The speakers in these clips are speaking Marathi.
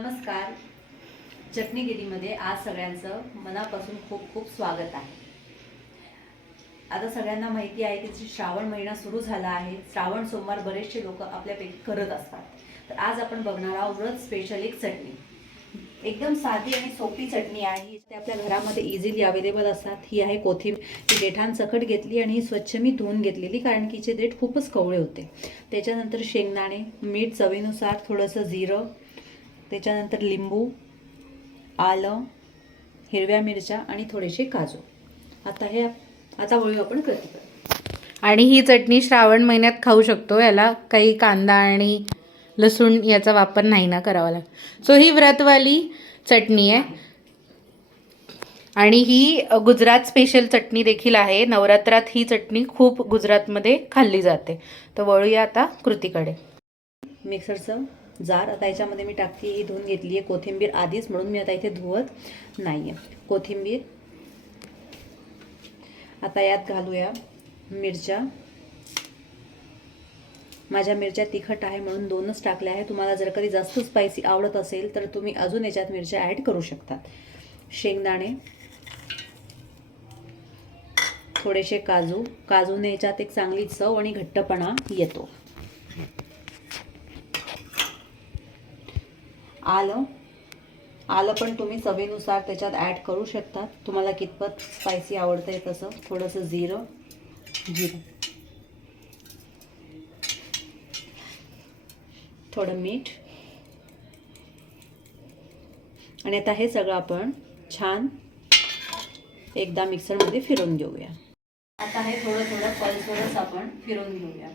नमस्कार. चटणीगिरीमध्ये आज सगळ्यांचं मनापासून खूप खूप स्वागत आहे. आता सगळ्यांना माहिती आहे की श्रावण महिना सुरू झाला आहे. श्रावण सोमवार बरेचसे लोक आपल्यापैकी करत असतात. तर आज आपण बघणार आहोत व्रत स्पेशल एक चटणी. एकदम साधी आणि सोपी चटणी आहे. ते आपल्या घरामध्ये इझिली अवेलेबल असतात. ही आहे कोथिंबीर. ही देठान सकट घेतली आणि ही स्वच्छ मी धुवून घेतलेली, कारण की हिचे देठ खूपच कवळे होते. त्याच्यानंतर शेंगदाणे, मीठ चवीनुसार, थोडंसं जिरं, त्याच्यानंतर लिंबू, आलं, हिरव्या मिरच्या आणि थोडेसे काजू. आता वळू आपण कृती. आणि ही चटणी श्रावण महिन्यात खाऊ शकतो. याला काही कांदा आणि लसूण याचा वापर नाही ना करावा लागेल. सो ही व्रतवाली चटणी आहे आणि ही गुजरात स्पेशल चटणी देखील आहे. नवरात्रात ही चटणी खूप गुजरातमध्ये खाल्ली जाते. तर वळूया आता कृतीकडे. मिक्सरचं जार. आता याच्यामध्ये मी टाकते, ही धुवून घेतली आहे कोथिंबीर आधीच, म्हणून मी आता इथे धुवत नाही आहे. कोथिंबीर. आता यात घालूया मिरच्या. माझ्या मिरच्या तिखट आहे म्हणून 2च टाकल्या आहे. तुम्हाला जर कधी जास्त स्पायसी आवडत असेल तर तुम्ही अजून याच्यात मिरच्या ॲड करू शकता. शेंगदाणे, थोडेसे काजूने याच्यात एक चांगली चव आणि घट्टपणा येतो. आलं पण तुम्ही चवीनुसार त्याच्यात ॲड करू शकता. तुम्हाला कितपत स्पायसी आवडतंय तसं. थोडंसं जिरं, थोडं मीठ. आणि आता हे सगळं आपण छान एकदा मिक्सरमध्ये फिरवून घेऊया. आता हे थोडं पल्सवरच आपण फिरवून घेऊया.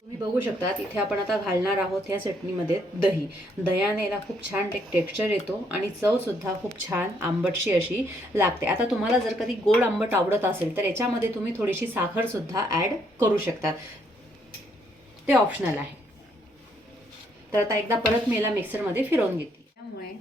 तुम्ही बघू शकता इथे आपण आता घालणार आहोत या चटणीमध्ये दही. दह्याने याला खूप छान टेक्स्चर येतो आणि चवसुद्धा खूप छान आंबटशी अशी लागते. आता तुम्हाला जर कधी गोड आंबट आवडत असेल तर याच्यामध्ये तुम्ही थोडीशी साखरसुद्धा ॲड करू शकता. ते ऑप्शनल आहे. तर आता एकदा परत मी याला मिक्सरमध्ये फिरवून घेतली. त्यामुळे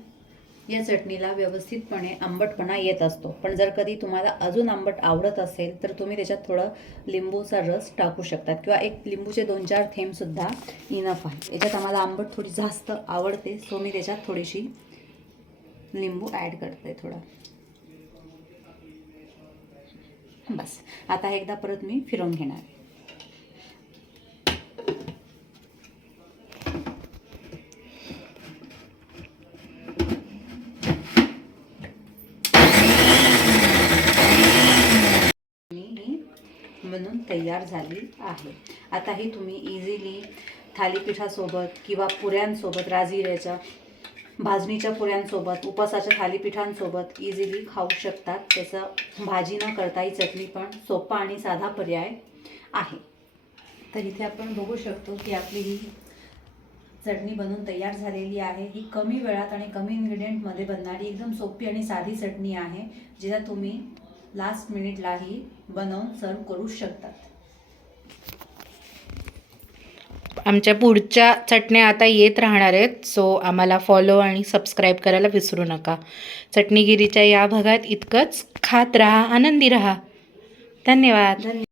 या चटणीला व्यवस्थितपणे आंबटपणा येत असतो. पण जर कधी तुम्हाला अजून आंबट आवडत असेल तर तुम्ही त्याच्यात थोडं लिंबूचा रस टाकू शकतात, किंवा एक लिंबूचे 2-4 थेंबसुद्धा इनफ आहे. याच्यात आम्हाला आंबट थोडी जास्त आवडते, सो मी त्याच्यात थोडीशी लिंबू ॲड करते थोडं. बस. आता एकदा परत मी फिरवून घेणार. बनून तयार झाली आहे. आता ही तुम्ही इझिली थालीपीठासोबत किंवा पुऱ्यांसोबत, राजगिऱ्याच्या भाजणीच्या पुऱ्यांसोबत, उपासाच्या थालीपीठांसोबत इझिली खाऊ शकतात. त्याचं भाजी न करता ही चटणी पण सोपा आणि साधा पर्याय आहे. तर इथे आपण बघू शकतो की आपली ही चटणी बनवून तयार झालेली आहे. ही कमी वेळात आणि कमी इन्ग्रेडियंटमध्ये बनणारी एकदम सोपी आणि साधी चटणी आहे, जिला तुम्ही लास्ट मिनिटलाही बनवून सर्व करू शकतात. आमच्या पुढच्या चटण्या आता येत राहणार आहेत. सो आम्हाला फॉलो आणि सबस्क्राईब करायला विसरू नका. चटणीगिरीच्या या भागात इतकंच. खात राहा, आनंदी राहा. धन्यवाद.